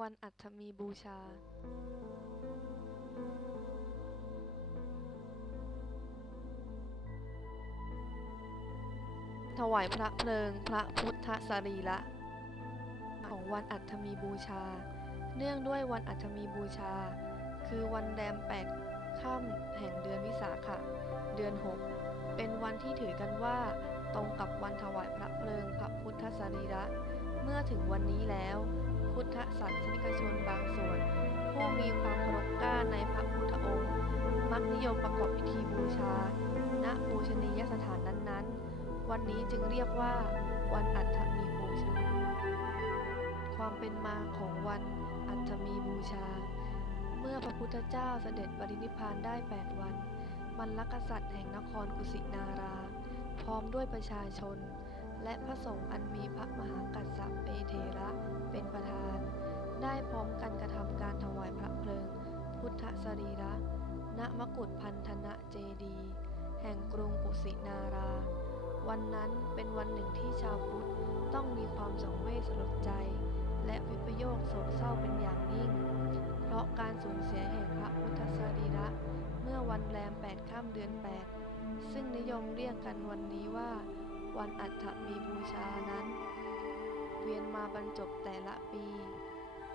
วันอัฐมีบูชาถวายพระเพลิงพระพุทธสรีระของวันอัฐมีบูชา เนื่องด้วยวันอัฐมีบูชา คือวันแรมแปดค่ำแห่งเดือนวิสาขะ เดือน6เป็นวันที่ถือกันว่า ตรงกับวันถวายพระเพลิงพระพุทธสรีระ เมื่อถึงวันนี้แล้ว พุทธศาสนิกชนบางส่วน ผู้มีความเคารพกล้าในพระพุทธองค์ มักนิยมประกอบพิธีบูชาณบูชนียสถานนั้นๆ วันนี้จึงเรียกว่า วันอัฐมีบูชา ความเป็นมาของวันอัฐมีบูชา เมื่อพระพุทธเจ้าเสด็จปรินิพพานได้ 8 วัน มันลกษัตริย์แห่งนครกุสินารา พร้อมด้วยประชาชน และพระสงฆ์อันมีพระมหากัสสปเปเทระเป็นประธาน ได้พร้อมกันกระทำการถวายพระเพลิง พุทธสรีระ ณมกุฏพันธนะเจดี แห่งกรุงกุสินารา วันนั้นเป็นวันหนึ่งที่ชาวพุทธต้องมีความสงเวชสลดใจ และวิปโยคโศกเศร้าเป็นอย่างยิ่ง เพราะการสูญเสียแห่งพระพุทธสรีระ เมื่อวันแรม8ค่ำเดือน 8 ซึ่งนิยมเรียกกันวันนี้ว่า วันอัฐมีบูชานั้น เวียนมาบรรจบแต่ละปี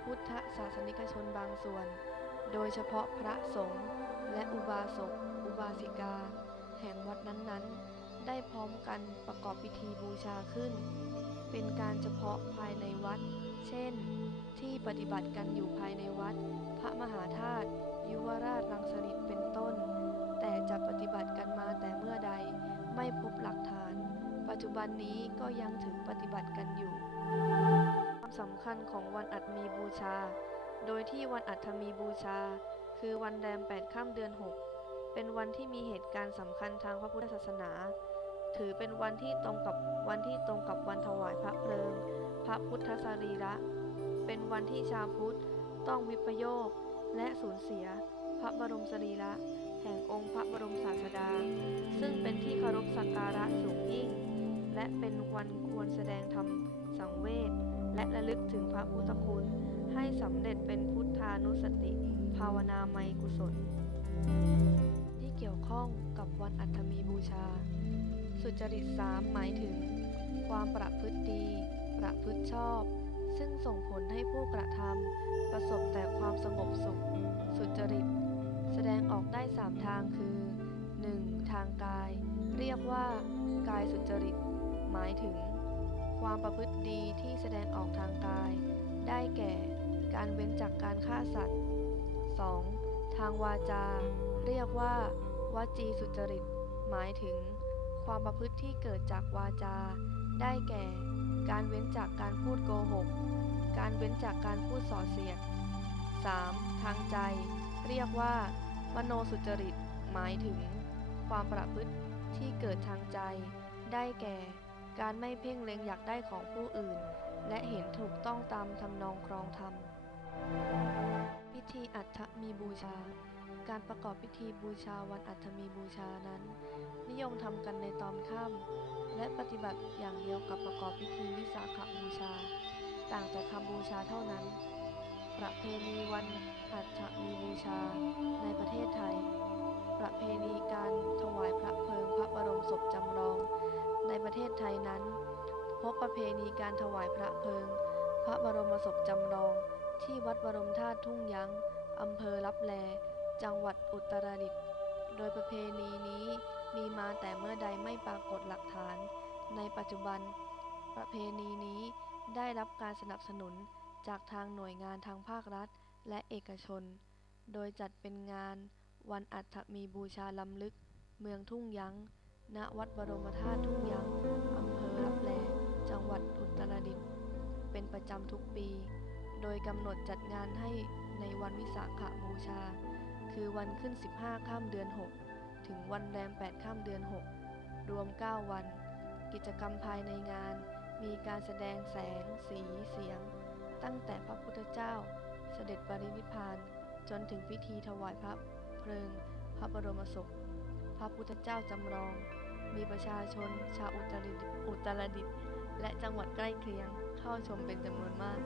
พุทธศาสนิกชนบางส่วน โดยเฉพาะพระสงฆ์และอุบาสก อุบาสิกา แห่งวัดนั้นๆ ได้พร้อมกันประกอบพิธีบูชาขึ้น เป็นการเฉพาะภายในวัด เช่น ที่ปฏิบัติกันอยู่ภายในวัด พระมหาธาตุยุวราชรังสฤษฎ์เป็นต้น แต่จะปฏิบัติกันมาแต่เมื่อใดไม่พบหลักฐาน ปัจจุบันนี้ก็ยังถึงปฏิบัติกันอยู่ ความสำคัญของวันอัฐมีบูชา โดยที่วันอัฐมีบูชา คือวันแรม8ค่ำเดือน6เป็นวันที่มีเหตุการณ์สำคัญทางพระพุทธศาสนา ถือเป็นวันที่ตรงกับวันที่ตรงกับวันถวายพระเพลิง พระพุทธสรีระ เป็นวันที่ชาวพุทธต้องวิปโยคและสูญเสีย พระบรมสรีระ แห่งองค์พระบรมศาสดา และเป็นวันควรแสดงธรรมสังเวชและระลึกถึงพระพุทธคุณ ให้สำเร็จเป็นพุทธานุสติ ภาวนาไมกุศล ที่เกี่ยวข้องกับวันอัฐมีบูชา สุจริตสามหมายถึง ความประพฤติดี ประพฤติชอบ ซึ่งส่งผลให้ผู้กระทำประสบแต่ความสงบสุข สุจริต แสดงออกได้สามทางคือ 1. ทางกาย เรียกว่ากายสุจริต หมายถึง ความประพฤติดีที่แสดงออกทางกาย ได้แก่ การเว้นจากการฆ่าสัตว์ 2. ทางวาจา เรียกว่า วาจีสุจริต หมายถึง ความประพฤติที่เกิดจากวาจา ได้แก่ การเว้นจากการพูดโกหก การเว้นจากการพูดส่อเสียด 3. ทางใจ เรียกว่า มโนสุจริต หมายถึง ความประพฤติที่เกิดทางใจ ได้แก่ การไม่เพ่งเล็งอยากได้ของผู้อื่น และเห็นถูกต้องตามทำนองครองธรรม พิธีอัฐมีบูชา การประกอบพิธีบูชาวันอัฐมีบูชานั้น นิยมทำกันในตอนค่ำและปฏิบัติอย่างเดียวกับประกอบพิธีวิสาขบูชา ต่างแต่คำบูชาเท่านั้น ประเพณีวันอัฐมีบูชา ในประเทศไทย ประเพณีการถวายพระเพลิงพระบรมศพจำลอง ประเทศไทยนั้น พบประเพณีการถวายพระเพลิง พระบรมศพจำลอง ที่วัดบรมธาตุทุ่งยั้งอำเภอลับแล จังหวัดอุตรดิตถ์โดยประเพณีนี้มีมาแต่เมื่อใดไม่ปรากฏหลักฐาน ในปัจจุบัน ประเพณีนี้ได้รับการสนับสนุนจากทางหน่วยงานทางภาครัฐและเอกชน โดยจัดเป็นงานวันอัฐมีบูชาลำลึก เมืองทุ่งยั้ง ณวัดบรมธาตุทุ่งยั้งอำเภอลับแลจังหวัดอุตรดิตถ์เป็นประจำทุกปี โดยกำหนดจัดงานให้ในวันวิสาขบูชา คือวันขึ้น 15ค่ำเดือน 6 ถึงวันแรม8ค่ำเดือน 6 รวม 9 วัน กิจกรรมภายในงาน มีการแสดงแสง สีเสียง ตั้งแต่พระพุทธเจ้า เสด็จปรินิพพาน จนถึงพิธีถวายพระเพลิง พระบรมศพ พระพุทธเจ้าจำลอง มีประชาชน ชาวอุตรดิตอุตรดิตและจังหวัดใกล้เคียงเข้าชมเป็นจำนวนมาก